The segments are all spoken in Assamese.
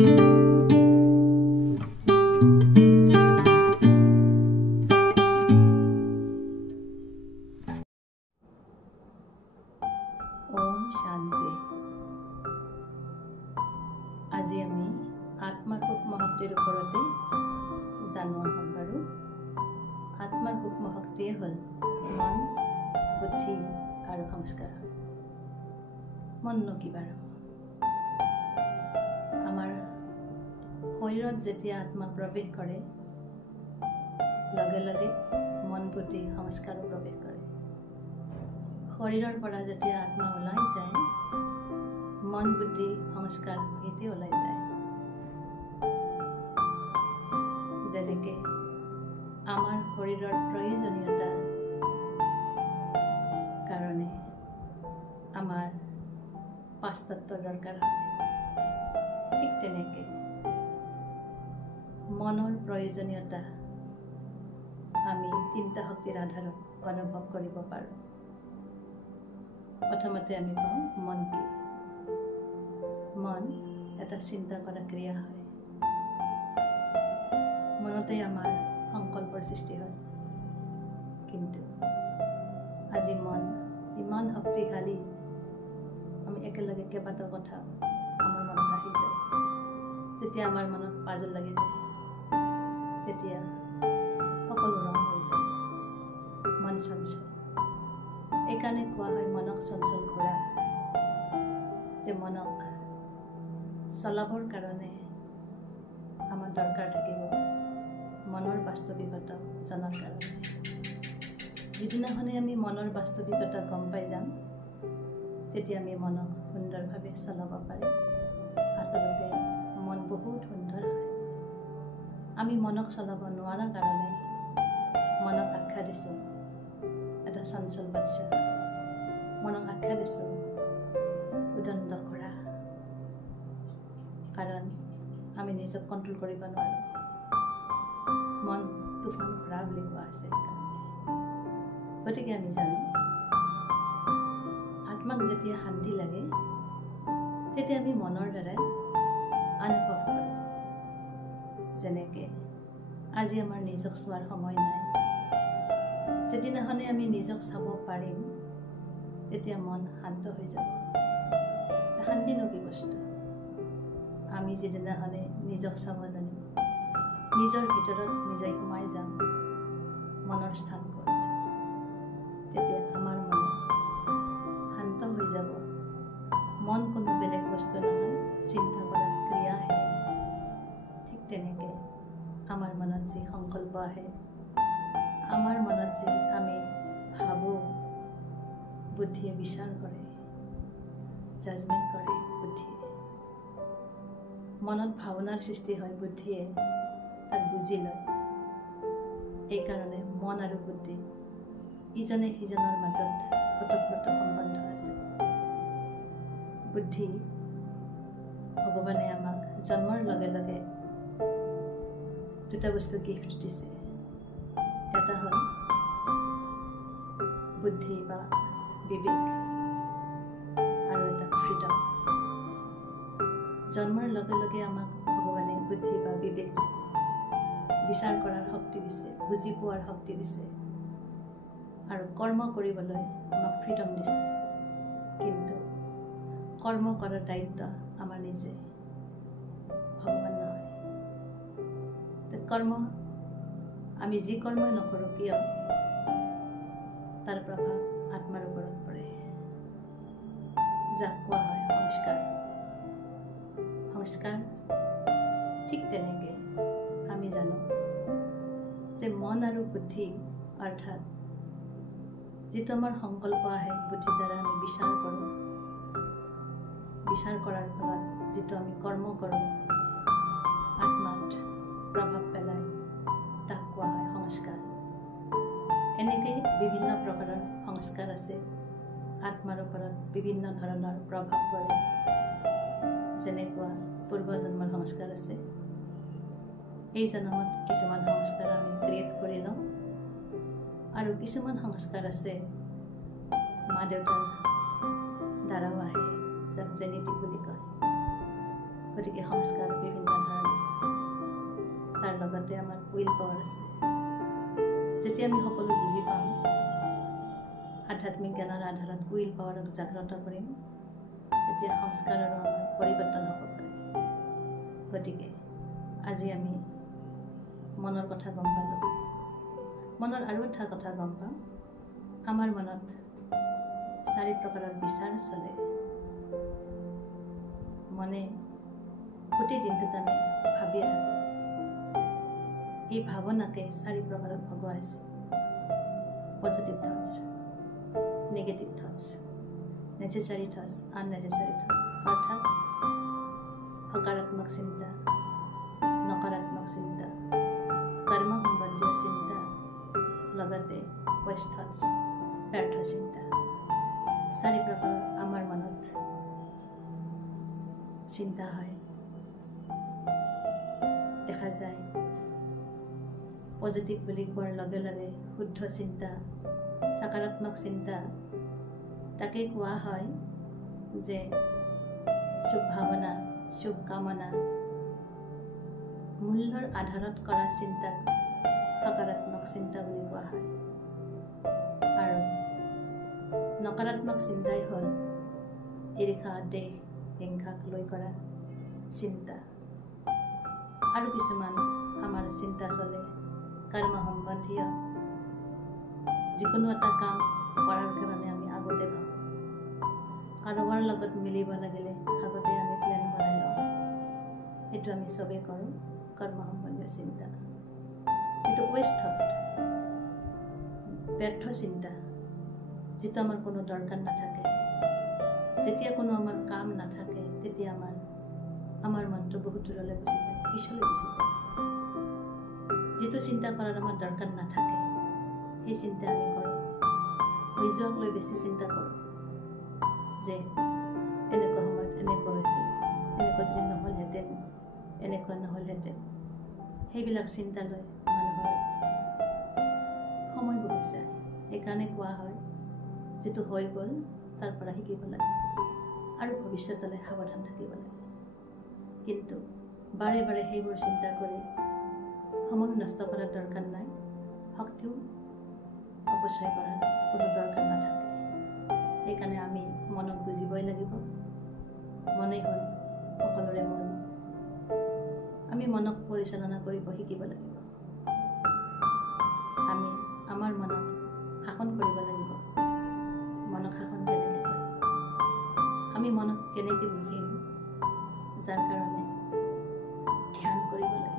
ओम शांति। আজি আমি আত্মাৰ সূক্ষ্ম শক্তিৰ ওপৰতে জানো আহক বাৰু। আত্মাৰ সূক্ষ্ম শক্তিয়ে হ'ল মন, বুদ্ধি আৰু সংস্কাৰ। মননো কি বাৰু? আমাৰ শৰীৰত যেতিয়া আত্মা প্ৰৱেশ কৰে, লগে লগে মন, বুদ্ধি, সংস্কাৰো প্ৰৱেশ কৰে। শৰীৰৰ পৰা যেতিয়া আত্মা ওলাই যায়, মন, বুদ্ধি, সংস্কাৰ সৈতে ওলাই যায়। যেনেকে আমাৰ শৰীৰৰ প্ৰয়োজনীয়তাৰ কাৰণে আমাৰ ৫ তত্ত্বৰ দৰকাৰ হয়, ঠিক তেনেকে মনৰ প্ৰয়োজনীয়তা আমি ৩টা শক্তিৰ আধাৰত অনুভৱ কৰিব পাৰোঁ। প্ৰথমতে আমি পাওঁ মন কি? মন এটা চিন্তা কৰা ক্ৰিয়া হয়। মনতে আমাৰ সংকল্পৰ সৃষ্টি হয়। কিন্তু আজি মন ইমান শক্তিশালী, আমি একেলগে কেইবাটাও কথা আমাৰ মনত আহি যায়। যেতিয়া আমাৰ মনত পাজল লাগি যায়, তেতিয়া সকলো ৰং হৈ যায়, মন চঞ্চল। এইকাৰণে কোৱা হয় মনক চঞ্চল কৰা, যে মনক চলাবৰ কাৰণে আমাৰ দৰকাৰ থাকিব মনৰ বাস্তৱিকতা জনাৰ কাৰণে। যিদিনাখনে আমি মনৰ বাস্তৱিকতা গম পাই যাম, তেতিয়া আমি মনক সুন্দৰভাৱে চলাব পাৰিম। আচলতে মন বহুত সুন্দৰ হয়। আমি মনক চলাব নোৱাৰা কাৰণে মনক আখ্যা দিছোঁ এটা চঞ্চল বাচ্চা। মনক আখ্যা দিছোঁ উদণ্ড কৰা, কাৰণ আমি নিজক কণ্ট্ৰল কৰিব নোৱাৰোঁ। মন তুফান ঘোঁৰা বুলি কোৱা হৈছে সেইকাৰণে। গতিকে আমি জানো, আত্মাক যেতিয়া শান্তি লাগে, তেতিয়া আমি মনৰ দ্বাৰাই অনুভৱ কৰোঁ। যেনেকে আজি আমাৰ নিজক চোৱাৰ সময় নাই। যেদিনাখনে আমি নিজক চাব পাৰিম, তেতিয়া মন শান্ত হৈ যাব। শান্তিনো কি বস্তু? আমি যিদিনাখনে নিজক চাব জানিম, নিজৰ ভিতৰত নিজেই সোমাই যাম, মনৰ স্থান ক'ত, তেতিয়া আমাৰ মনে শান্ত হৈ যাব। মন কোনো বেলেগ বস্তু নহয়, চিন্তা কৰা ক্ৰিয়াহে। ঠিক তেনেকে আমাৰ মনত যি সংকল্প আহে, আমাৰ মনত যি আমি ভাবোঁ, বুদ্ধিয়ে বিচাৰ কৰে, জাজমেণ্ট কৰে বুদ্ধিয়ে। মনত ভাৱনাৰ সৃষ্টি হয়, বুদ্ধিয়ে তাক বুজি লয়। এইকাৰণে মন আৰু বুদ্ধি ইজনে সিজনৰ মাজত ওতঃপ্ৰোত সম্বন্ধ আছে। বুদ্ধি ভগৱানে আমাক জন্মৰ লগে লগে 2টা বস্তু গিফ্ট দিছে। এটা হ'ল বুদ্ধি বা বিবেক, আৰু এটা ফ্ৰীডম। জন্মৰ লগে লগে আমাক ভগৱানে বুদ্ধি বা বিবেক দিছে, বিচাৰ কৰাৰ শক্তি দিছে, বুজি পোৱাৰ শক্তি দিছে, আৰু কৰ্ম কৰিবলৈ আমাক ফ্ৰীডম দিছে। কিন্তু কৰ্ম কৰাৰ দায়িত্ব আমাৰ নিজে, ভগৱান নহয়। কৰ্ম আমি যি কৰ্মই নকৰোঁ কিয়, তাৰ প্ৰভাৱ আত্মাৰ ওপৰত পৰে, যাক কোৱা হয় সংস্কাৰ। সংস্কাৰ ঠিক তেনেকে আমি জানো যে মন আৰু বুদ্ধি, অৰ্থাৎ যিটো আমাৰ সংকল্প আহে, বুদ্ধিৰ দ্বাৰা আমি বিচাৰ কৰোঁ, বিচাৰ কৰাৰ ফলত যিটো আমি কৰ্ম কৰোঁ, আত্মাত প্ৰভাৱ পেলায়, তাক কোৱা হয় সংস্কাৰ। এনেকৈ বিভিন্ন প্ৰকাৰৰ সংস্কাৰ আছে। আত্মাৰ ওপৰত বিভিন্ন ধৰণৰ প্ৰভাৱ পৰে। যেনেকুৱা পূৰ্বজন্মৰ সংস্কাৰ আছে, এই জন্মত কিছুমান সংস্কাৰ আমি ক্ৰিয়েট কৰি লওঁ, আৰু কিছুমান সংস্কাৰ আছে মা দেউতাৰ দ্বাৰাও আহে, যাক জেনেটিক বুলি কয়। গতিকে সংস্কাৰ বিভিন্ন ধৰণৰ, তাৰ লগতে আমাৰ উইল পাৱাৰ আছে। যেতিয়া আমি সকলো বুজি পাম, আধ্যাত্মিক জ্ঞানৰ আধাৰত উইল পাৱাৰক জাগ্ৰত কৰিম, তেতিয়া সংস্কাৰৰো আমাৰ পৰিৱৰ্তন হ'ব পাৰে। গতিকে আজি আমি মনৰ কথা গম পালোঁ। মনৰ আৰু এটা কথা গম পাম, আমাৰ মনত 4 প্ৰকাৰৰ বিচাৰ চলে। মনে গোটেই দিনটোত আমি ভাবিয়ে থাকোঁ। এই ভাৱনাকে 4 প্ৰকাৰত ভগোৱা আছে: positive thoughts, negative thoughts, necessary thoughts, unnecessary thoughts. অৰ্থাৎ সকাৰাত্মক চিন্তা, নকাৰাত্মক চিন্তা, কৰ্ম সম্বন্ধীয় চিন্তা, লগতে ৱেষ্ট থটছ, ব্যৰ্থ চিন্তা। 4 প্ৰকাৰৰ আমাৰ মনত চিন্তা হয়। দেখা যায় পজিটিভ বুলি কোৱাৰ লগে লগে শুদ্ধ চিন্তা, সকাৰাত্মক চিন্তা, তাকে কোৱা হয় যে শুভ ভাৱনা, শুভ কামনা, মূল্যৰ আধাৰত কৰা চিন্তাক সকাৰাত্মক চিন্তা বুলি কোৱা হয়। আৰু নকাৰাত্মক চিন্তাই হ'ল ঈৰ্ষা, দেশ, হিংসাক লৈ কৰা চিন্তা। আৰু কিছুমান আমাৰ চিন্তা চলে কৰ্ম সম্বন্ধীয়। যিকোনো এটা কাম কৰাৰ কাৰণে আমি আগতে ভাবোঁ, কাৰোবাৰ লগত মিলিব লাগিলে আগতে আমি প্লেন বনাই লওঁ। সেইটো আমি চবেই কৰোঁ, কৰ্ম সম্বন্ধীয় চিন্তা। কিন্তু ৱেষ্ট থট, ব্যৰ্থ চিন্তা, যিটো আমাৰ কোনো দৰকাৰ নাথাকে, যেতিয়া কোনো আমাৰ কাম নাথাকে, তেতিয়া আমাৰ মনটো বহুত দূৰলৈ গুচি যায়, পিছলৈ গুচি যায়। যিটো চিন্তা কৰাৰ আমাৰ দৰকাৰ নাথাকে, সেই চিন্তা আমি কৰোঁ। হৈ যোৱাক লৈ বেছি চিন্তা কৰোঁ যে এনেকুৱা সময়ত এনেকুৱা হৈছিল, এনেকুৱা যদি নহ'লহেঁতেন, এনেকুৱা নহ'লহেঁতেন। সেইবিলাক চিন্তা লৈ মানুহৰ সময় বহুত যায়। সেইকাৰণে কোৱা হয়, যিটো হৈ গ'ল তাৰ পৰা শিকিব লাগে আৰু ভৱিষ্যতলৈ সাৱধান থাকিব লাগে। কিন্তু বাৰে বাৰে সেইবোৰ চিন্তা কৰি সময় নষ্ট কৰাৰ দৰকাৰ নাই, শক্তিও অপচয় কৰাৰ কোনো দৰকাৰ নাথাকে। সেইকাৰণে আমি মনক বুজিবই লাগিব। মনেই হ'ল সকলোৰে মূল। আমি মনক পৰিচালনা কৰিব শিকিব লাগিব। আমি আমাৰ মনক শাসন কৰিব লাগিব। মনক শাসন কেনেকৈ কৰিম? আমি মনক কেনেকৈ বুজিম? যাৰ কাৰণে ধ্যান কৰিব লাগিব।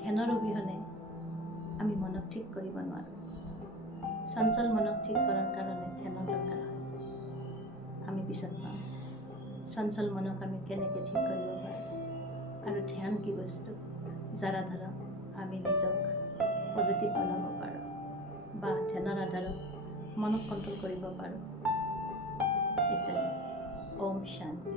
ধ্যানৰ অবিহনে আমি মনক ঠিক কৰিব নোৱাৰোঁ। চঞ্চল মনক ঠিক কৰাৰ কাৰণে ধ্যানৰ দৰকাৰ হয়। আমি পিছত পাম চঞ্চল মনক আমি কেনেকৈ ঠিক কৰিব পাৰোঁ। আৰু ধ্যান কি বস্তু, যাৰ আধাৰত আমি নিজক পজিটিভ বনাব পাৰোঁ বা ধ্যানৰ আধাৰত মনক কণ্ট্ৰল কৰিব পাৰোঁ ইত্যাদি। ওম শান্তি।